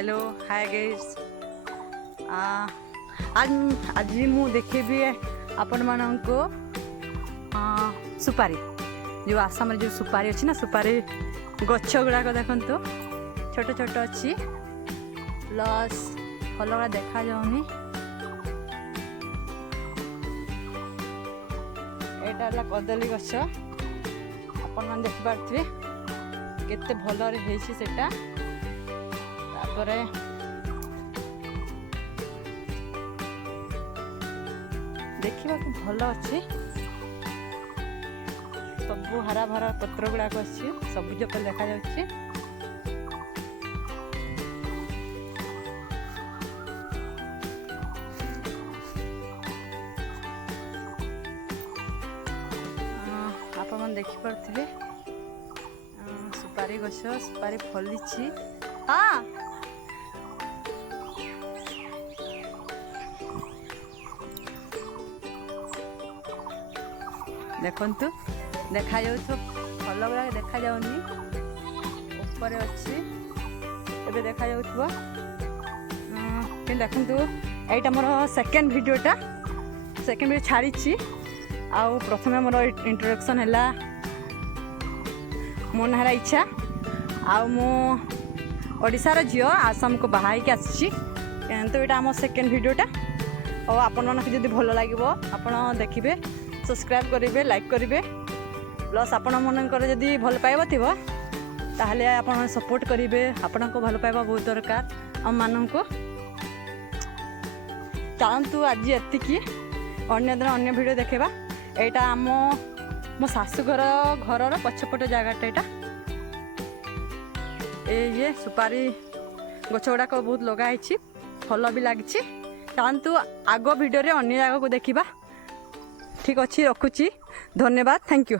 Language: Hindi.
Hello hi guys. आज मु देखेबी आपण मानको सुपारी जो आसाम जो सुपारी अच्छी ना सुपारी गछ गुड़ाक देखु छोट छोट अच्छी प्लस फल गुड़ा देखा जाऊनी। यहाँ कदली गछ आपण मैंने देखिपे केते भलरे हेछि सेटा। तापरे देखा भल अच्छी सब हरा भरा पत्र गुड़ाक अच्छी सबुज पर देखा जाउछि। आप मन देखिपे सुपारी गछ सुपारी फली। हाँ देखंतु देखा जाउ फल गुड़ा देखा जाउनी ऊपर अच्छी एबे देखा जाउथबो कि देखंतु एटा मोर सेकेंड वीडियोटा सेकेंड वीडियो छाड़ी आउ प्रथम मोर इंट्रोडक्शन हैला मो नारा इच्छा आउ मो ओडिशार झियो आसाम को बाहाई के आसी तो यहाँ आम सेकेंड वीडियोटा और आपण मानक जदि भल लगे आपण देखिए सब्सक्राइब करेंगे लाइक करेंगे प्लस आपण मनकर जदि भल पाइबा थी ताहले आपण सपोर्ट करेंगे। आपण को भल पाइबा बहुत दरकार आम मानक चाहतु आज एतिकी अन्य दिन अन्य वीडियो देखा। यहाँ आम मो शाशुघर घर पछपट जगटा यहाँ ये सुपारी गछ गुड़ाक बहुत लगाई फल भी लगी। चाहतु आग वीडियो रे अन्य जगह को देखा। ठीक अच्छे रखुची धन्यवाद थैंक यू।